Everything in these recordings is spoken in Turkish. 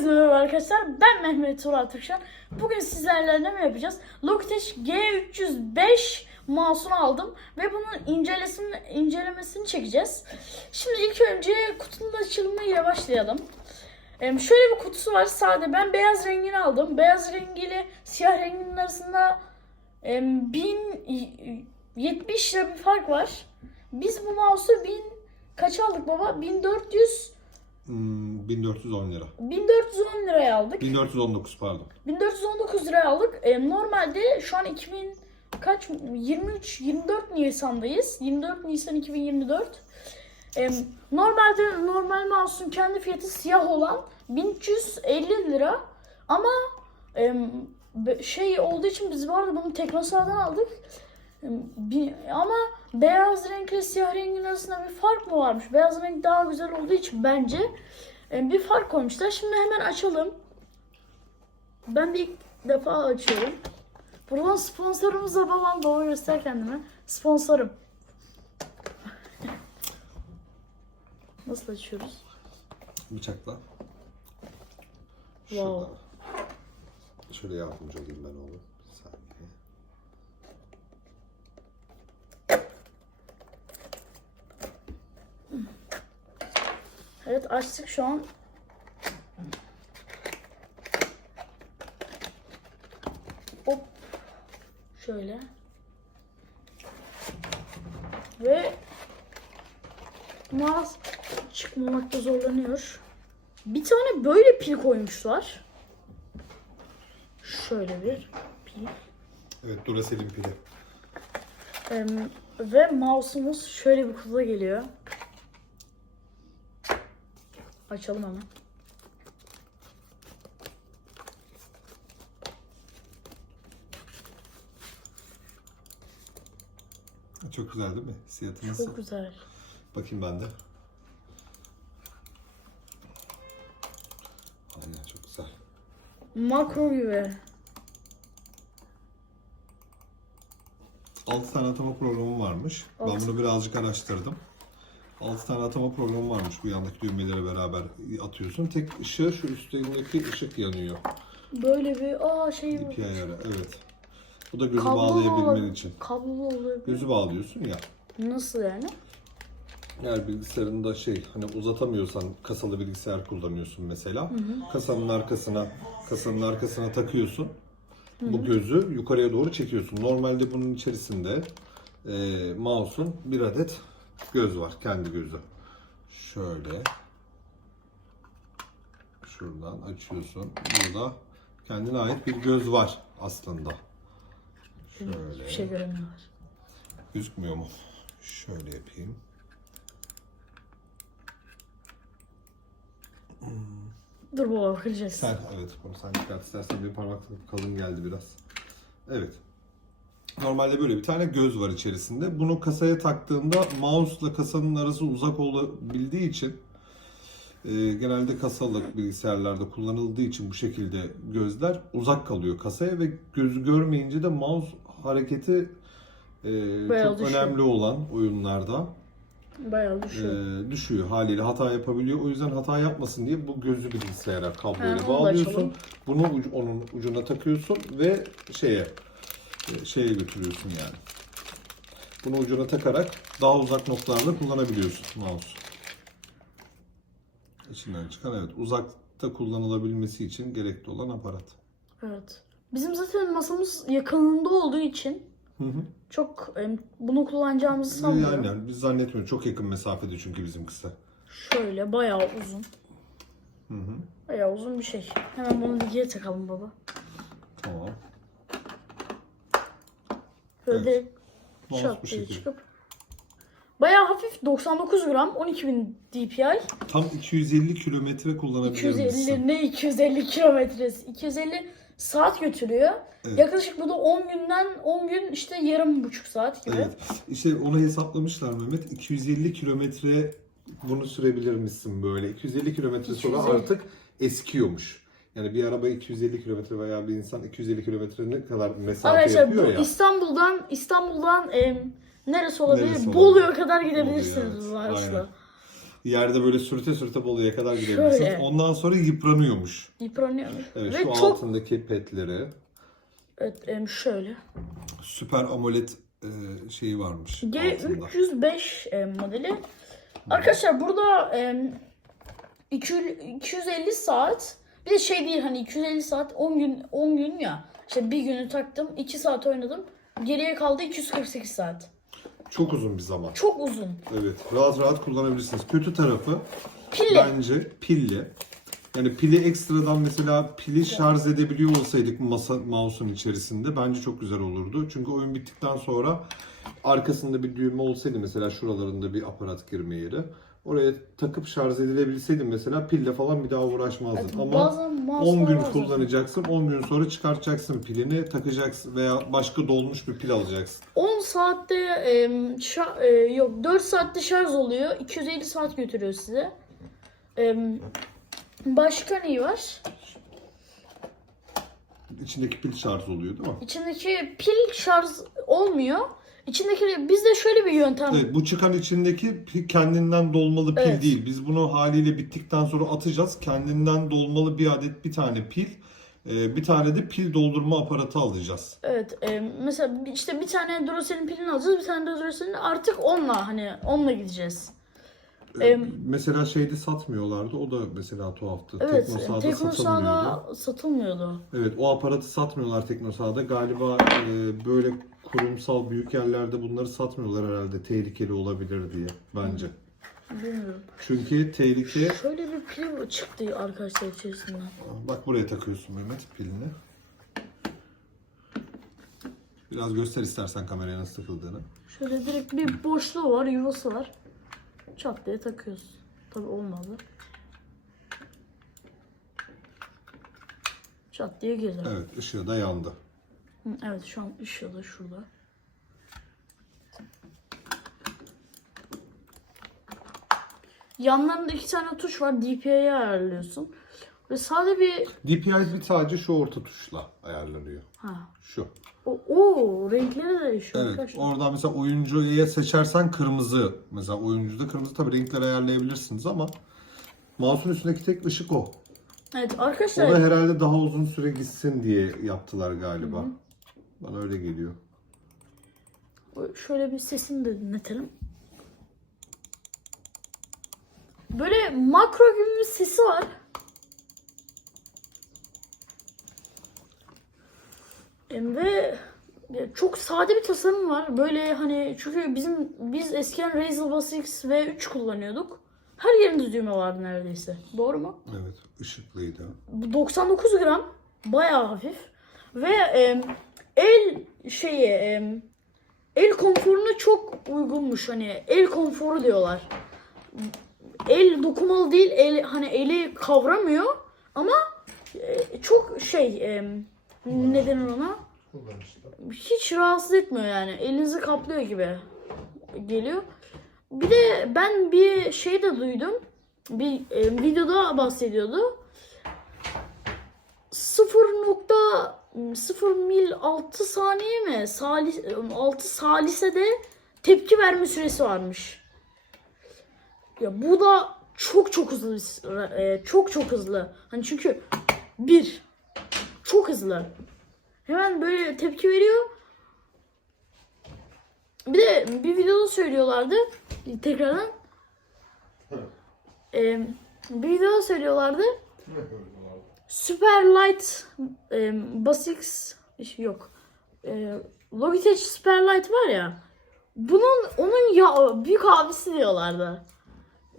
Herkese merhaba arkadaşlar. Ben Mehmet Tural Türkşen. Bugün sizlerle ne mi yapacağız? Logitech G305 mouse'unu aldım ve bunun incelesini, incelemesini çekeceğiz. Şimdi ilk önce kutunun açılımıyla başlayalım. Ee, şöyle bir kutusu var sade. Ben beyaz rengini aldım. Beyaz rengiyle siyah renginin arasında e, 1070 lira bir fark var. Biz bu mouse'u 1000 kaç aldık baba? 1400 Hmm, 1410 lira. 1410 liraya aldık. 1419 pardon. 1419 liraya aldık. E, normalde şu an 2000 kaç 23 24 Nisan'dayız. 24 Nisan 2024. E, normalde normal mouse'un kendi fiyatı siyah olan 1350 lira. Ama e, şey olduğu için biz bu arada bunu Teknosa'dan aldık. E, ama beyaz renkle siyah rengin arasında bir fark mı varmış? Beyaz renk daha güzel olduğu için bence e, bir fark koymuşlar. Şimdi hemen açalım. Ben de ilk defa açıyorum. Buradan sponsorumuz da babam baba göster kendime. Sponsorum. Nasıl açıyoruz? Bıçakla. Wow. Şurada. Şöyle yardımcı olayım ben oğlum. Bir saniye. Evet açtık şu an. Hop. Şöyle. Ve mouse çıkmamakta zorlanıyor. Bir tane böyle pil koymuşlar. Şöyle bir pil. Evet Duracell'in pili. Em, ve mouse'umuz şöyle bir kutuda geliyor. Açalım hemen. Çok güzel değil mi? Hissiyatı nasıl? Çok güzel. Bakayım ben de. Aynen çok güzel. Makro gibi. 6 tane atama programı varmış. Ben Altı. bunu birazcık araştırdım. 6 tane atama programı varmış. Bu yandaki düğmeleri beraber atıyorsun. Tek ışığı şu üstündeki ışık yanıyor. Böyle bir aa şey DPI ayarı. Evet. Bu da gözü Kablo bağlayabilmen için. kablo olabilir. Gözü bağlıyorsun ya. Nasıl yani? Eğer bilgisayarında şey hani uzatamıyorsan kasalı bilgisayar kullanıyorsun mesela. Kasanın arkasına kasanın arkasına takıyorsun. Bu gözü yukarıya doğru çekiyorsun. Normalde bunun içerisinde e, mouse'un bir adet göz var. Kendi gözü. Şöyle. Şuradan açıyorsun. Burada kendine ait bir göz var aslında. Şöyle. Hiçbir şey göremiyorlar. Gözükmüyor mu? Şöyle yapayım. Dur baba kıracağız. Sen evet bunu sen çıkart istersen bir parmak kalın geldi biraz. Evet. Normalde böyle bir tane göz var içerisinde. Bunu kasaya taktığında mouse'la kasanın arası uzak olabildiği için e, genelde kasalı bilgisayarlarda kullanıldığı için bu şekilde gözler uzak kalıyor kasaya ve gözü görmeyince de mouse hareketi e, Bayağı çok düşüyor. önemli olan oyunlarda Bayağı düşüyor. e, düşüyor haliyle hata yapabiliyor. O yüzden hata yapmasın diye bu gözü bilgisayara kabloyla Ha, onu da bağlıyorsun. açalım. Bunu ucu- onun ucuna takıyorsun ve şeye şeye götürüyorsun yani. Bunu ucuna takarak daha uzak noktalarda kullanabiliyorsun mouse. İçinden çıkan evet uzakta kullanılabilmesi için gerekli olan aparat. Evet. Bizim zaten masamız yakınında olduğu için Hı hı. çok em, bunu kullanacağımızı sanmıyorum. Yani biz zannetmiyoruz. Çok yakın mesafede çünkü bizimkisi. Şöyle bayağı uzun. Hı hı. Bayağı uzun bir şey. Hemen bunu dikiye takalım baba. Tamam. Böyle Evet. bu diye çıkıp. Bayağı hafif 99 gram 12000 DPI. Tam 250 kilometre kullanabilir 250 misin? ne 250 kilometresi 250 saat götürüyor. Evet. Yaklaşık bu da 10 günden 10 gün işte yarım buçuk saat gibi. Evet. İşte onu hesaplamışlar Mehmet. 250 kilometre bunu sürebilir misin böyle? 250 kilometre sonra 250. artık eskiyormuş. Yani bir araba 250 kilometre veya bir insan 250 kilometre ne kadar mesafe Arkadaşlar yapıyor bu ya. İstanbul'dan İstanbul'dan em, neresi olabilir? Neresi Bolu'ya kadar gidebilirsiniz Bolu'ya, evet. Aynen. Yerde böyle sürte sürte Bolu'ya kadar Şöyle. gidebilirsiniz. Ondan sonra yıpranıyormuş. Yıpranıyormuş. Evet Ve şu çok altındaki petleri evet, em, şöyle. süper AMOLED e, şeyi varmış altında. G305 e, modeli. Arkadaşlar burada e, 200 250 saat bir de şey değil hani 250 saat 10 gün 10 gün ya. İşte bir günü taktım 2 saat oynadım. Geriye kaldı 248 saat. Çok uzun bir zaman. Çok uzun. Evet rahat rahat kullanabilirsiniz. Kötü tarafı Pilli. bence pilli. Yani pili ekstradan mesela pili şarj edebiliyor olsaydık masa mouse'un içerisinde bence çok güzel olurdu. Çünkü oyun bittikten sonra arkasında bir düğme olsaydı mesela şuralarında bir aparat girme yeri. Oraya takıp şarj edilebilseydi mesela pille falan bir daha uğraşmazdın. Evet, Ama bazen 10 mouse'lar gün var zaten. kullanacaksın. 10 gün sonra çıkartacaksın pilini takacaksın veya başka dolmuş bir pil alacaksın. 10 saatte e, şa- e, yok 4 saatte şarj oluyor. 250 saat götürüyor size. E, başka neyi var? İçindeki pil şarj oluyor değil mi? İçindeki pil şarj olmuyor. İçindeki bizde şöyle bir yöntem. Evet, bu çıkan içindeki kendinden dolmalı pil Evet. değil. Biz bunu haliyle bittikten sonra atacağız. Kendinden dolmalı bir adet bir tane pil, e, bir tane de pil doldurma aparatı alacağız. Evet, e, mesela bir- işte bir tane Duracell'in pilini alacağız, bir tane de Duracell'in artık onunla hani onunla gideceğiz. E, Em, mesela şeyde satmıyorlardı. O da mesela tuhaftı. Evet, Teknosa'da satılmıyordu. Teknosa'da satılmıyordu. Evet, o aparatı satmıyorlar Teknosa'da. Galiba e, böyle kurumsal büyük yerlerde bunları satmıyorlar herhalde. Tehlikeli olabilir diye bence. Bilmiyorum. Çünkü tehlike Şöyle bir pil çıktı arkadaşlar içerisinden. Bak buraya takıyorsun Mehmet pilini. Biraz göster istersen kameraya nasıl takıldığını. Şöyle direkt bir boşluğu var, yuvası var. Çat diye takıyoruz. Tabi olmadı. Çat diye gezer. Evet ışığı da yandı. Hı, Evet şu an ışığı da şurada. Yanlarında iki tane tuş var. DPI'yi ayarlıyorsun. Ve sade bir... DPI bir sadece şu orta tuşla ayarlanıyor. Ha. Şu. O, o renkleri de değişiyor Evet. arkadaşlar. Oradan mesela oyuncuya seçersen kırmızı. Mesela oyuncuda kırmızı tabii renkleri ayarlayabilirsiniz ama mouse'un üstündeki tek ışık o. Evet O da arkadaşlar herhalde daha uzun süre gitsin diye yaptılar galiba. Bana öyle geliyor. şöyle bir sesini de dinletelim. Böyle makro gibi bir sesi var. Ve çok sade bir tasarım var. Böyle hani çünkü bizim biz eskiden Razer X V3 kullanıyorduk. Her yerinde düğme vardı neredeyse. Doğru mu? Evet. ışıklıydı. Bu 99 gram bayağı hafif ve em, el şeyi em, el konforuna çok uygunmuş hani el konforu diyorlar. El dokumalı değil el hani eli kavramıyor ama e, çok şey em, ne denir ona Kullanışlı. hiç rahatsız etmiyor yani elinizi kaplıyor gibi geliyor. Bir de ben bir şey de duydum. Bir e, videoda bahsediyordu. 0.0 mil 6 saniye mi? Salis, 6 salise de tepki verme süresi varmış. Ya bu da çok çok hızlı e, çok çok hızlı. Hani çünkü bir çok hızlı. Hemen böyle tepki veriyor. Bir de bir videoda söylüyorlardı tekrardan. Ee, bir videoda söylüyorlardı. Super Light e, Basix yok. E, Logitech Super Light var ya. Bunun onun ya büyük abisi diyorlardı.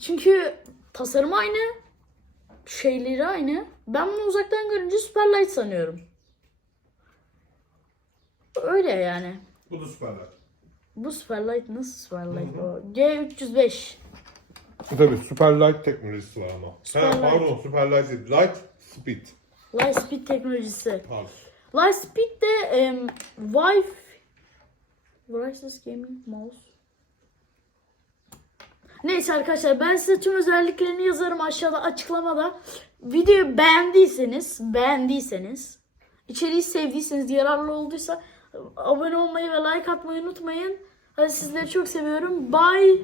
Çünkü tasarım aynı. Şeyleri aynı. Ben bunu uzaktan görünce Super Light sanıyorum. Öyle yani. Bu da süperler. Bu Superlight nasıl Superlight o? G305. Tabii Superlight teknolojisi var ama. Superlight. Ha, pardon Superlight değil. Light Speed. Light Speed teknolojisi. Pardon. Light Speed de em, Wi-Fi Wireless Gaming Mouse. Neyse arkadaşlar ben size tüm özelliklerini yazarım aşağıda açıklamada. Videoyu beğendiyseniz, beğendiyseniz, içeriği sevdiyseniz, yararlı olduysa abone olmayı ve like atmayı unutmayın. Hadi sizleri çok seviyorum. Bye.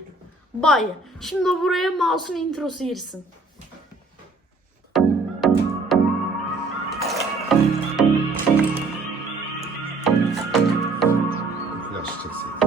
Bay. Şimdi buraya mouse'un introsu girsin. Çeksin.